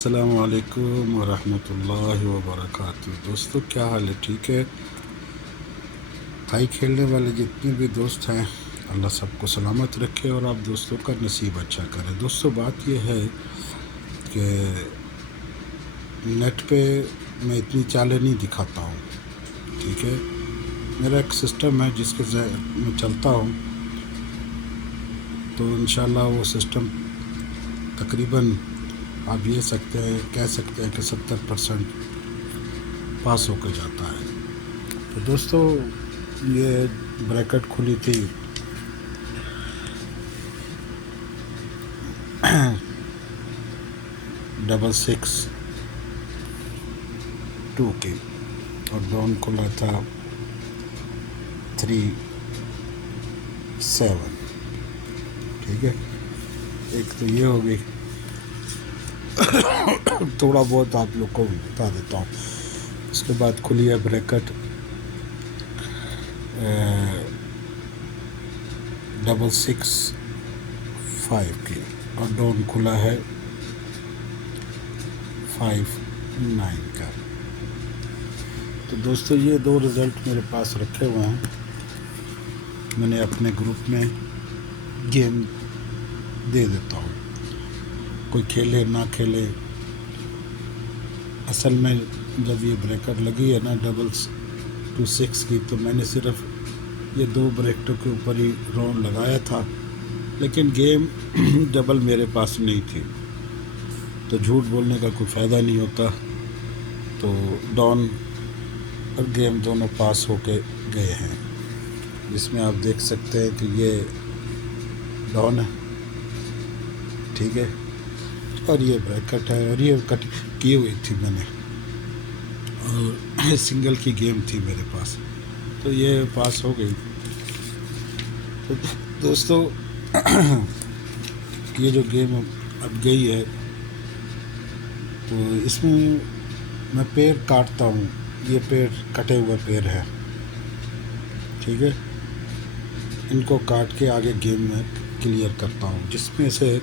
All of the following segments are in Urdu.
السلام علیکم ورحمۃ اللہ وبرکاتہ۔ دوستو کیا حال ہے؟ ٹھیک ہے؟ ہائی کھیلنے والے جتنے بھی دوست ہیں اللہ سب کو سلامت رکھے اور آپ دوستوں کا نصیب اچھا کرے۔ دوستو بات یہ ہے کہ نیٹ پہ میں اتنی چالیں نہیں دکھاتا ہوں، ٹھیک ہے؟ میرا ایک سسٹم ہے جس کے میں چلتا ہوں، تو انشاءاللہ وہ سسٹم تقریباً آپ یہ کہہ سکتے ہیں کہ 70% پاس ہو کے جاتا ہے۔ تو دوستو یہ بریکٹ کھلی تھی 662 کی اور ڈاؤن کھلا تھا 37، ٹھیک ہے؟ ایک تو یہ ہو گئی، تھوڑا بہت آپ لوگ کو بتا دیتا ہوں۔ اس کے بعد کھلی ہے بریکٹ 665 کی اور ڈاؤن کھلا ہے 59 کا۔ تو دوستو یہ دو رزلٹ میرے پاس رکھے ہوئے ہیں، میں نے اپنے گروپ میں گیم دے دیتا ہوں، کوئی کھیلے نہ کھیلے۔ اصل میں جب یہ بریکٹ لگی ہے نا 626 کی، تو میں نے صرف یہ دو بریکٹوں کے اوپر ہی راؤنڈ لگایا تھا، لیکن گیم ڈبل میرے پاس نہیں تھی، تو جھوٹ بولنے کا کوئی فائدہ نہیں ہوتا۔ تو ڈاؤن اور گیم دونوں پاس ہو کے گئے ہیں، جس میں آپ دیکھ سکتے ہیں کہ یہ ڈاؤن ہے، ٹھیک ہے، اور یہ بریکٹ ہے، اور یہ کٹ کی ہوئی تھی میں نے، اور سنگل کی گیم تھی میرے پاس، تو یہ پاس ہو گئی۔ تو دوستو یہ جو گیم اب گئی ہے، تو اس میں میں پیر کاٹتا ہوں، یہ پیر کٹے ہوئے پیر ہے، ٹھیک ہے، ان کو کاٹ کے آگے گیم میں کلیئر کرتا ہوں، جس میں سے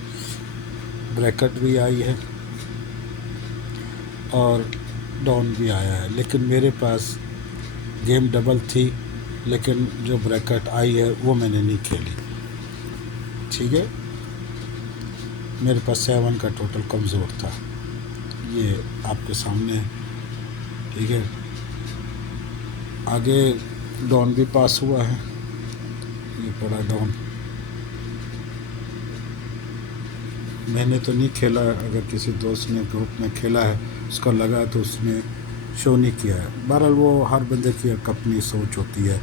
بریکٹ بھی آئی ہے اور ڈاؤن بھی آیا ہے، لیکن میرے پاس گیم ڈبل تھی، لیکن جو بریکٹ آئی ہے وہ میں نے نہیں کھیلی، ٹھیک ہے؟ میرے پاس 7 کا ٹوٹل کمزور تھا، یہ آپ کے سامنے ہے، ٹھیک ہے؟ آگے ڈاؤن بھی پاس ہوا ہے، یہ پڑا ڈاؤن، میں نے تو نہیں کھیلا، اگر کسی دوست نے گروپ میں کھیلا ہے اس کو لگا تو اس نے شو نہیں کیا ہے۔ بہرحال وہ ہر بندے کی ایک اپنی سوچ ہوتی ہے،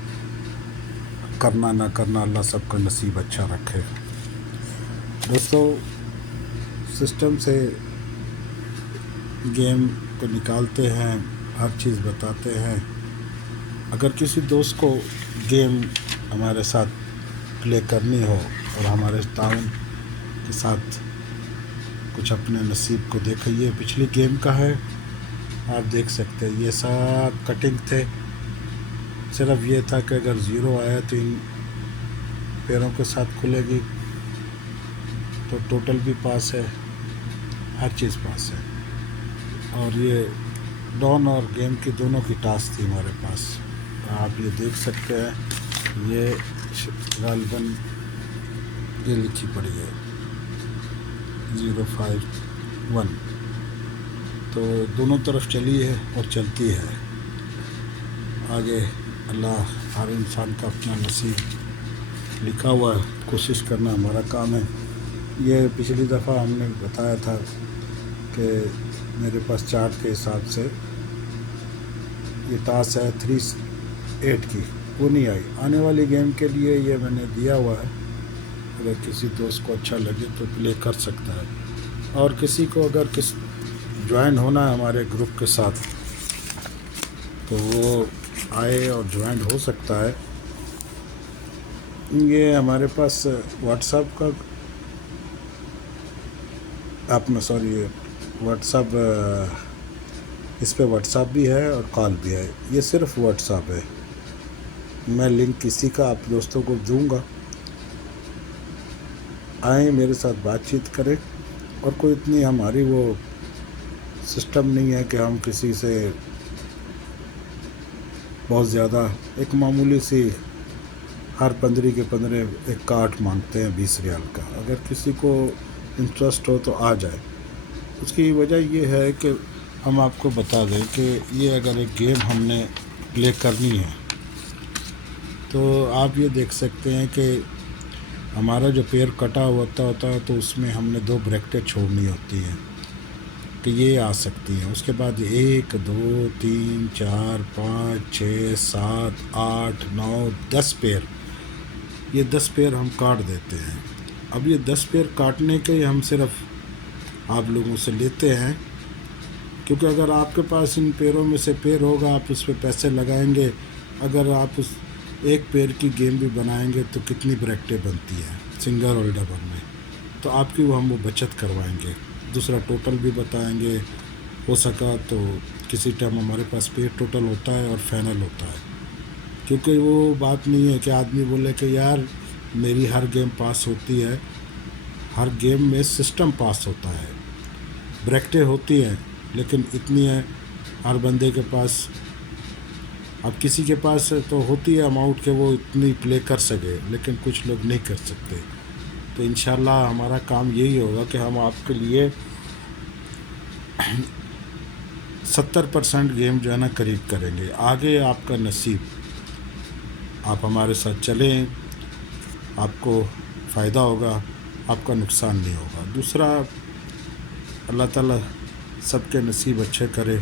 کرنا نہ کرنا اللہ سب کا نصیب اچھا رکھے۔ دوستو سسٹم سے گیم کو نکالتے ہیں، ہر چیز بتاتے ہیں۔ اگر کسی دوست کو گیم ہمارے ساتھ پلے کرنی ہو اور ہمارے تعاون کے ساتھ کچھ اپنے نصیب کو دیکھے، یہ پچھلی گیم کا ہے، آپ دیکھ سکتے ہیں، یہ سب کٹنگ تھے، صرف یہ تھا کہ اگر 0 آیا تو ان پیروں کے ساتھ کھلے گی، تو ٹوٹل بھی پاس ہے، ہر چیز پاس ہے۔ اور یہ ڈاؤن اور گیم کی دونوں کی ٹاس تھی ہمارے پاس، آپ یہ دیکھ سکتے ہیں، یہ غالباً یہ لکھی پڑی ہے 051، تو دونوں طرف چلی ہے اور چلتی ہے آگے۔ اللہ ہر انسان کا اپنا نصیب لکھا ہوا ہے، کوشش کرنا ہمارا کام ہے۔ یہ پچھلی دفعہ ہم نے بتایا تھا کہ میرے پاس چارٹ کے حساب سے یہ ٹاس ہے 38 کی، وہ نہیں آئی۔ آنے والی گیم کے لیے یہ میں نے دیا ہوا ہے، اگر کسی دوست کو اچھا لگے تو پلے کر سکتا ہے، اور کسی کو اگر جوائن ہونا ہے ہمارے گروپ کے ساتھ تو وہ آئے اور جوائن ہو سکتا ہے۔ یہ ہمارے پاس واٹس ایپ کا واٹس ایپ، اس پہ واٹس ایپ بھی ہے اور کال بھی ہے، یہ صرف واٹس ایپ ہے، میں لنک کسی کا آپ دوستوں کو دوں گا، آئیں میرے ساتھ بات چیت کریں، اور کوئی اتنی ہماری وہ سسٹم نہیں ہے کہ ہم کسی سے بہت زیادہ، ایک معمولی سی ہر 15 کے 15 ایک کارٹ مانگتے ہیں 20 ریال کا. اگر کسی کو انٹرسٹ ہو تو آ جائے. اس کی وجہ یہ ہے کہ ہم آپ کو بتا دیں کہ یہ اگر ایک گیم ہم نے پلے کرنی ہے تو آپ یہ دیکھ سکتے ہیں کہ ہمارا جو پیر کٹا ہوتا ہے تو اس میں ہم نے 2 بریکٹیں چھوڑنی ہوتی ہیں کہ یہ آ سکتی ہیں. اس کے بعد 1 2 3 4 5 6 7 8 9 10 پیر، یہ 10 پیر ہم کاٹ دیتے ہیں. اب یہ 10 پیر کاٹنے کے ہم صرف آپ لوگوں سے لیتے ہیں، کیونکہ اگر آپ کے پاس ان پیروں میں سے پیر ہوگا آپ اس پہ پیسے لگائیں گے. اگر آپ اس ایک پیر کی گیم بھی بنائیں گے تو کتنی بریکٹیں بنتی ہیں سنگل اور ڈبل میں، تو آپ کی ہم وہ بچت کروائیں گے. دوسرا ٹوٹل بھی بتائیں گے، ہو سکا تو کسی ٹائم ہمارے پاس پیر ٹوٹل ہوتا ہے اور فائنل ہوتا ہے. کیونکہ وہ بات نہیں ہے کہ آدمی بولے کہ یار میری ہر گیم پاس ہوتی ہے. ہر گیم میں سسٹم پاس ہوتا ہے، بریکٹیں ہوتی ہیں لیکن اتنی ہیں ہر بندے کے پاس. اب کسی کے پاس تو ہوتی ہے اماؤنٹ کہ وہ اتنی پلے کر سکے، لیکن کچھ لوگ نہیں کر سکتے. تو انشاءاللہ ہمارا کام یہی ہوگا کہ ہم آپ کے لیے 70% گیم جو ہے نا قریب کریں گے. آگے آپ کا نصیب، آپ ہمارے ساتھ چلیں، آپ کو فائدہ ہوگا، آپ کا نقصان نہیں ہوگا. دوسرا اللہ تعالیٰ سب کے نصیب اچھے کرے.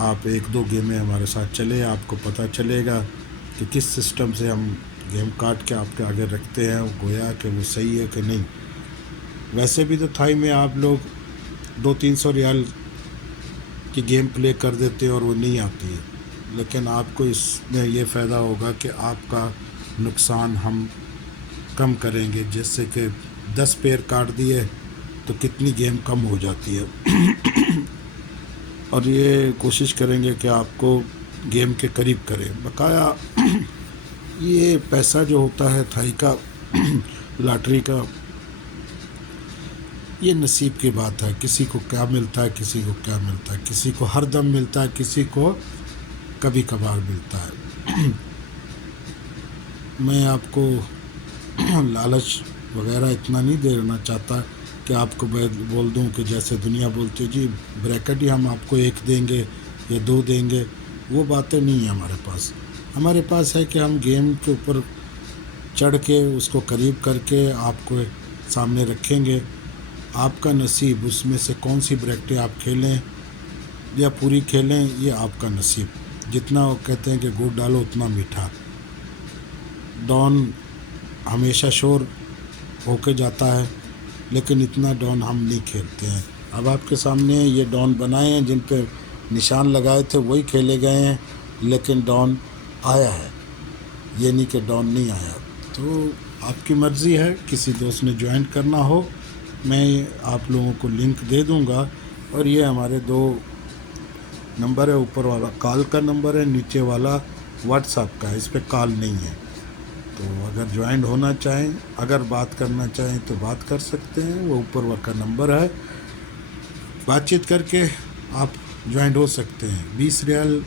آپ 1-2 گیمیں ہمارے ساتھ چلیں، آپ کو پتہ چلے گا کہ کس سسٹم سے ہم گیم کاٹ کے آپ کے آگے رکھتے ہیں، گویا کہ وہ صحیح ہے کہ نہیں. ویسے بھی تو تھائی میں آپ لوگ 200-300 ریال کی گیم پلے کر دیتے اور وہ نہیں آتی ہے، لیکن آپ کو اس میں یہ فائدہ ہوگا کہ آپ کا نقصان ہم کم کریں گے. جس سے کہ 10 پیر کاٹ دیے تو کتنی گیم کم ہو جاتی ہے. اور یہ کوشش کریں گے کہ آپ کو گیم کے قریب کریں. بقایا یہ پیسہ جو ہوتا ہے تھائی کا لاٹری کا، یہ نصیب کی بات ہے. کسی کو کیا ملتا ہے، کسی کو کیا ملتا ہے، کسی کو ہر دم ملتا ہے، کسی کو کبھی کبھار ملتا ہے. میں آپ کو لالچ وغیرہ اتنا نہیں دینا چاہتا کہ آپ کو بول دوں کہ جیسے دنیا بولتی جی بریکٹ ہی ہم آپ کو 1 دیں گے یا 2 دیں گے. وہ باتیں نہیں ہیں ہمارے پاس. ہمارے پاس ہے کہ ہم گیم کے اوپر چڑھ کے اس کو قریب کر کے آپ کو سامنے رکھیں گے. آپ کا نصیب، اس میں سے کون سی بریکٹیں آپ کھیلیں یا پوری کھیلیں، یہ آپ کا نصیب. جتنا وہ کہتے ہیں کہ گڑ ڈالو اتنا میٹھا. ڈون ہمیشہ شور ہو کے جاتا ہے لیکن اتنا ڈون ہم نہیں کھیلتے ہیں. اب آپ کے سامنے یہ ڈون بنائے ہیں، جن پہ نشان لگائے تھے وہی کھیلے گئے ہیں، لیکن ڈون آیا ہے، یہ نہیں کہ ڈون نہیں آیا. تو آپ کی مرضی ہے. کسی دوست نے جوائن کرنا ہو میں آپ لوگوں کو لنک دے دوں گا. اور یہ ہمارے 2 نمبر ہے، اوپر والا کال کا نمبر ہے، نیچے والا واٹس ایپ کا ہے. اس پہ کال نہیں ہے. تو اگر جوائنٹ ہونا چاہیں، اگر بات کرنا چاہیں تو بات کر سکتے ہیں. وہ اوپر کا نمبر ہے، بات چیت کر کے آپ جوائنٹ ہو سکتے ہیں. 20 ریال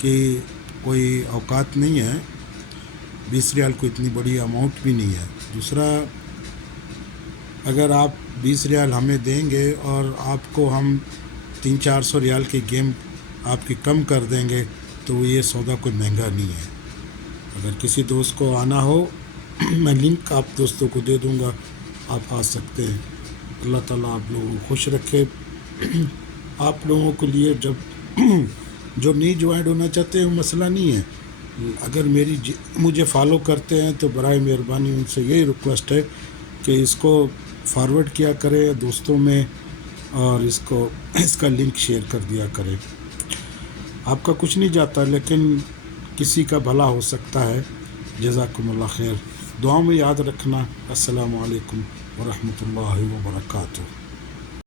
کی کوئی اوقات نہیں ہے، 20 ریال کو اتنی بڑی اماؤنٹ بھی نہیں ہے. دوسرا اگر آپ 20 ریال ہمیں دیں گے اور آپ کو ہم 300-400 ریال کی گیم آپ کی کم کر دیں گے تو یہ سودا کوئی مہنگا نہیں ہے. اگر کسی دوست کو آنا ہو میں لنک آپ دوستوں کو دے دوں گا، آپ آ سکتے ہیں. اللہ تعالیٰ آپ لوگوں کو خوش رکھے. آپ لوگوں کے لیے جب جو نہیں جوائنٹ ہونا چاہتے ہیں مسئلہ نہیں ہے. اگر مجھے فالو کرتے ہیں تو برائے مہربانی ان سے یہی ریکویسٹ ہے کہ اس کو فارورڈ کیا کرے دوستوں میں، اور اس کا لنک شیئر کر دیا کرے. آپ کا کچھ نہیں جاتا لیکن کسی کا بھلا ہو سکتا ہے. جزاکم اللہ خیر. دعاؤں میں یاد رکھنا. السلام علیکم ورحمۃ اللہ وبرکاتہ.